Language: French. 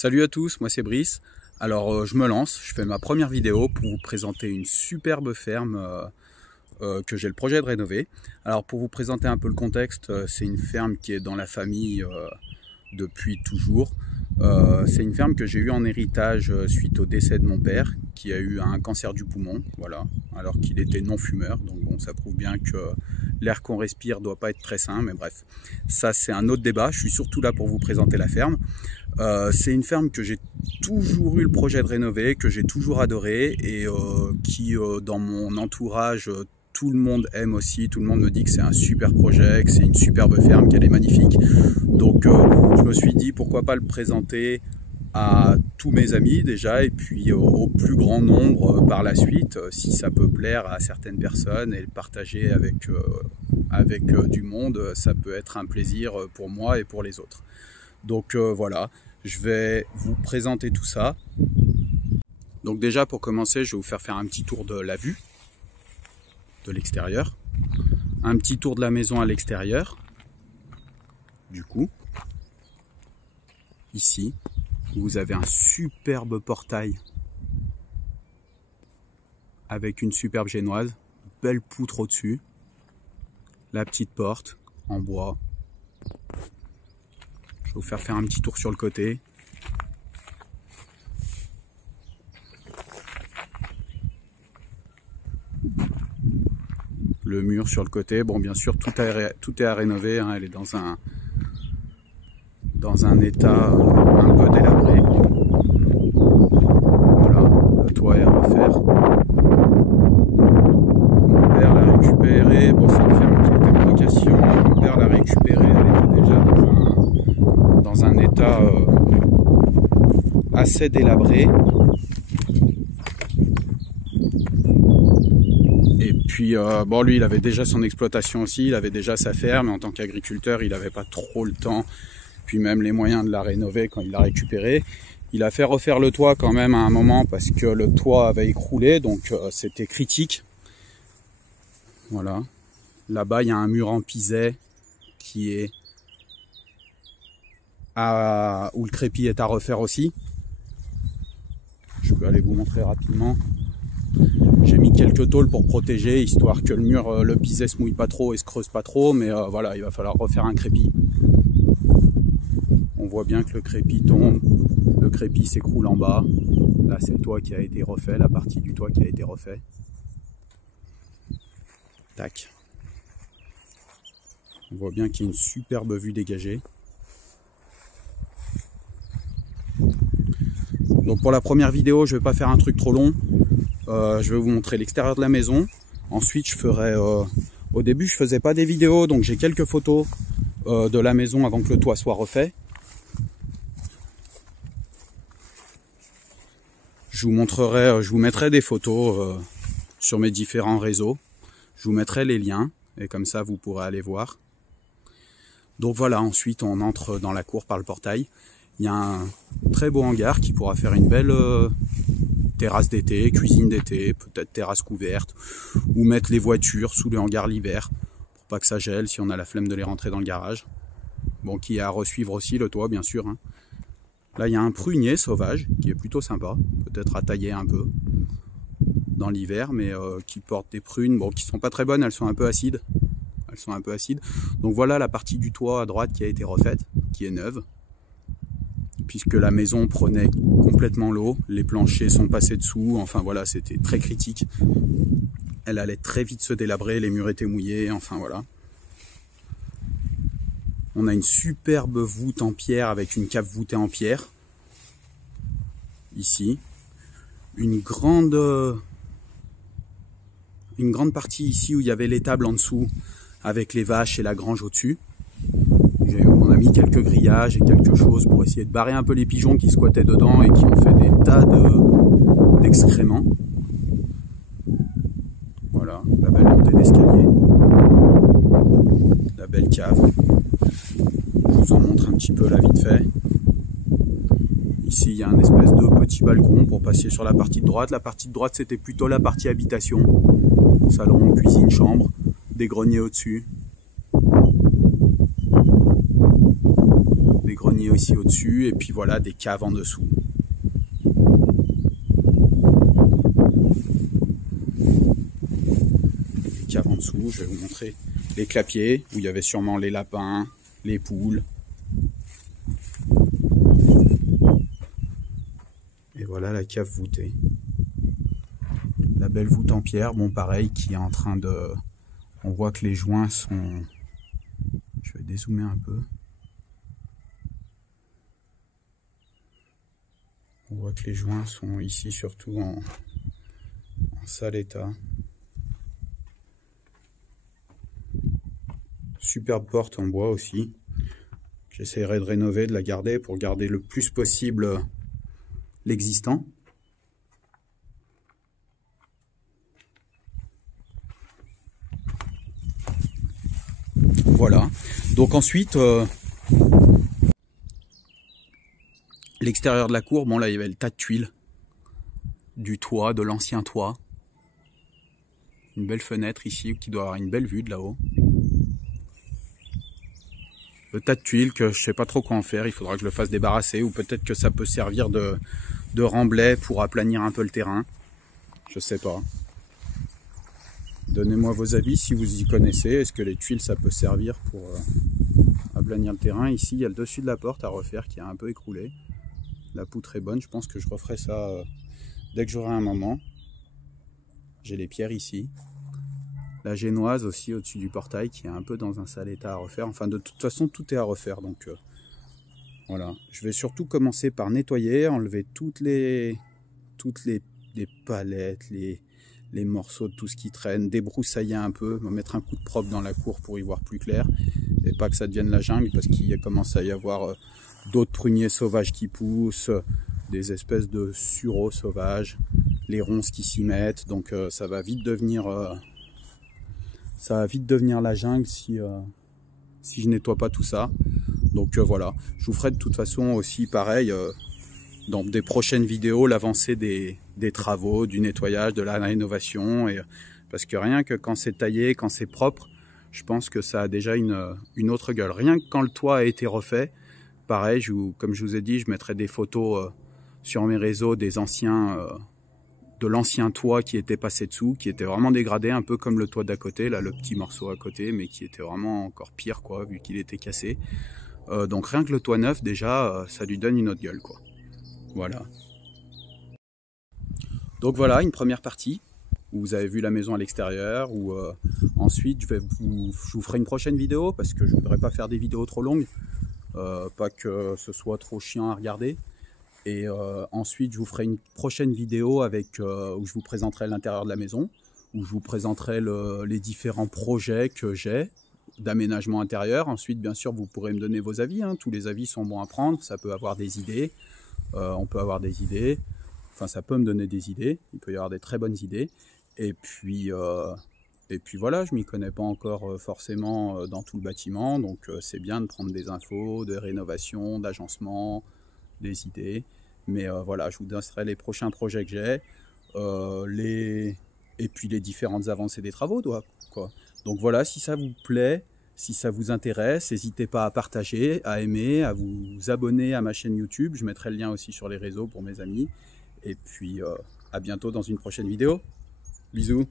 Salut à tous, moi c'est Brice. Alors je me lance, je fais ma première vidéo pour vous présenter une superbe ferme que j'ai le projet de rénover. Alors pour vous présenter un peu le contexte, c'est une ferme qui est dans la famille depuis toujours. C'est une ferme que j'ai eue en héritage suite au décès de mon père qui a eu un cancer du poumon, voilà, alors qu'il était non-fumeur. Donc bon, ça prouve bien que l'air qu'on respire ne doit pas être très sain, mais bref, ça c'est un autre débat. Je suis surtout là pour vous présenter la ferme. C'est une ferme que j'ai toujours eu le projet de rénover, que j'ai toujours adoré et qui dans mon entourage tout le monde aime aussi, tout le monde me dit que c'est un super projet, que c'est une superbe ferme, qu'elle est magnifique. Donc je me suis dit pourquoi pas le présenter à tous mes amis déjà et puis au plus grand nombre par la suite, si ça peut plaire à certaines personnes et le partager avec du monde, ça peut être un plaisir pour moi et pour les autres. Donc voilà, je vais vous présenter tout ça. Donc déjà pour commencer, je vais vous faire un petit tour de la vue de l'extérieur, un petit tour de la maison à l'extérieur. Du coup, ici, vous avez un superbe portail avec une superbe génoise, belle poutre au-dessus, la petite porte en bois. Je vais vous faire un petit tour sur le côté. Le mur sur le côté, bon bien sûr tout est à rénover, hein, elle est dans un état un peu délabré. Voilà, le toit est à refaire. Mon père l'a récupéré, bon c'est une ferme qui était en location, mon père l'a récupéré, elle était déjà dans un état assez délabré. Et puis bon, lui il avait déjà son exploitation aussi, il avait déjà sa ferme, mais en tant qu'agriculteur il n'avait pas trop le temps, puis même les moyens de la rénover quand il l'a récupéré. Il a fait refaire le toit quand même à un moment parce que le toit avait écroulé, donc c'était critique. Voilà, là-bas il y a un mur en pisé qui est où le crépi est à refaire aussi. Je peux aller vous montrer rapidement. J'ai mis quelques tôles pour protéger, histoire que le mur, le pisé se mouille pas trop et se creuse pas trop, mais voilà, il va falloir refaire un crépi. On voit bien que le crépi tombe, le crépi s'écroule en bas. Là, c'est le toit qui a été refait, la partie du toit qui a été refait. Tac. On voit bien qu'il y a une superbe vue dégagée. Donc pour la première vidéo, je vais pas faire un truc trop long. Je vais vous montrer l'extérieur de la maison. Ensuite, je ferai... au début, je faisais pas des vidéos, donc j'ai quelques photos de la maison avant que le toit soit refait. Je vous montrerai, je vous mettrai des photos sur mes différents réseaux. Je vous mettrai les liens et comme ça, vous pourrez aller voir. Donc voilà, ensuite, on entre dans la cour par le portail. Il y a un très beau hangar qui pourra faire une belle... terrasse d'été, cuisine d'été, peut-être terrasse couverte, ou mettre les voitures sous le hangar l'hiver, pour pas que ça gèle si on a la flemme de les rentrer dans le garage. Bon, qui est à resuivre aussi le toit, bien sûr. Hein. Là, il y a un prunier sauvage, qui est plutôt sympa, peut-être à tailler un peu dans l'hiver, mais qui porte des prunes, bon, qui sont pas très bonnes, elles sont un peu acides. Elles sont un peu acides. Donc voilà la partie du toit à droite qui a été refaite, qui est neuve. Puisque la maison prenait complètement l'eau, les planchers sont passés dessous, enfin voilà, c'était très critique. Elle allait très vite se délabrer, les murs étaient mouillés, enfin voilà. On a une superbe voûte en pierre avec une cave voûtée en pierre. Ici. Une grande partie ici où il y avait l'étable en dessous, avec les vaches et la grange au-dessus. On a mis quelques grillages et quelque chose pour essayer de barrer un peu les pigeons qui squattaient dedans et qui ont fait des tas d'excréments. Voilà, la belle montée d'escalier, la belle cave. Je vous en montre un petit peu là vite fait. Ici, il y a un espèce de petit balcon pour passer sur la partie de droite. La partie de droite, c'était plutôt la partie habitation. Salon, cuisine, chambre, des greniers au-dessus. grenier aussi au-dessus, et puis voilà, des caves en dessous. Des caves en dessous, je vais vous montrer les clapiers, où il y avait sûrement les lapins, les poules. Et voilà la cave voûtée. La belle voûte en pierre, bon pareil, qui est en train de... On voit que les joints sont... Je vais dézoomer un peu. On voit que les joints sont ici surtout en sale état. Superbe porte en bois aussi. J'essaierai de rénover, de la garder pour garder le plus possible l'existant. Voilà. Donc ensuite, l'extérieur de la cour, bon là il y avait le tas de tuiles du toit, de l'ancien toit. Une belle fenêtre ici qui doit avoir une belle vue de là-haut. Le tas de tuiles que je sais pas trop quoi en faire, il faudra que je le fasse débarrasser, ou peut-être que ça peut servir de remblai pour aplanir un peu le terrain. Je sais pas. Donnez-moi vos avis si vous y connaissez. Est-ce que les tuiles ça peut servir pour aplanir le terrain? Ici il y a le dessus de la porte à refaire qui est un peu écroulé. La poutre est bonne, je pense que je referai ça dès que j'aurai un moment. J'ai les pierres ici. La génoise aussi au-dessus du portail qui est un peu dans un sale état à refaire. Enfin de toute façon tout est à refaire, donc voilà. Je vais surtout commencer par nettoyer, enlever toutes les palettes, les morceaux de tout ce qui traîne, débroussailler un peu, me mettre un coup de propre dans la cour pour y voir plus clair. Et pas que ça devienne la jungle, parce qu'il commence à y avoir d'autres pruniers sauvages qui poussent, des espèces de sureaux sauvages, les ronces qui s'y mettent, donc ça va vite devenir la jungle si je nettoie pas tout ça. Donc voilà, je vous ferai de toute façon aussi pareil dans des prochaines vidéos l'avancée des travaux, du nettoyage, de la rénovation, et parce que rien que quand c'est taillé, quand c'est propre, je pense que ça a déjà une autre gueule. Rien que quand le toit a été refait, pareil, comme je vous ai dit, je mettrai des photos sur mes réseaux des anciens, de l'ancien toit qui était passé dessous, qui était vraiment dégradé, un peu comme le toit d'à côté, là le petit morceau à côté, mais qui était vraiment encore pire quoi, vu qu'il était cassé. Donc rien que le toit neuf déjà, ça lui donne une autre gueule quoi. Voilà. Donc voilà, une première partie où vous avez vu la maison à l'extérieur, où ensuite je vous ferai une prochaine vidéo parce que je voudrais pas faire des vidéos trop longues, pas que ce soit trop chiant à regarder. Et ensuite je vous ferai une prochaine vidéo avec où je vous présenterai l'intérieur de la maison, où je vous présenterai les différents projets que j'ai d'aménagement intérieur. Ensuite bien sûr vous pourrez me donner vos avis, hein. Tous les avis sont bons à prendre, ça peut avoir des idées, on peut avoir des idées. Enfin, ça peut me donner des idées, il peut y avoir des très bonnes idées. Et puis voilà, je m'y connais pas encore forcément dans tout le bâtiment, donc c'est bien de prendre des infos, de rénovation, d'agencement, des idées. Mais voilà, je vous donnerai les prochains projets que j'ai, et puis les différentes avancées des travaux, quoi. Donc voilà, si ça vous plaît, si ça vous intéresse, n'hésitez pas à partager, à aimer, à vous abonner à ma chaîne YouTube. Je mettrai le lien aussi sur les réseaux pour mes amis. Et puis à bientôt dans une prochaine vidéo. Bisous.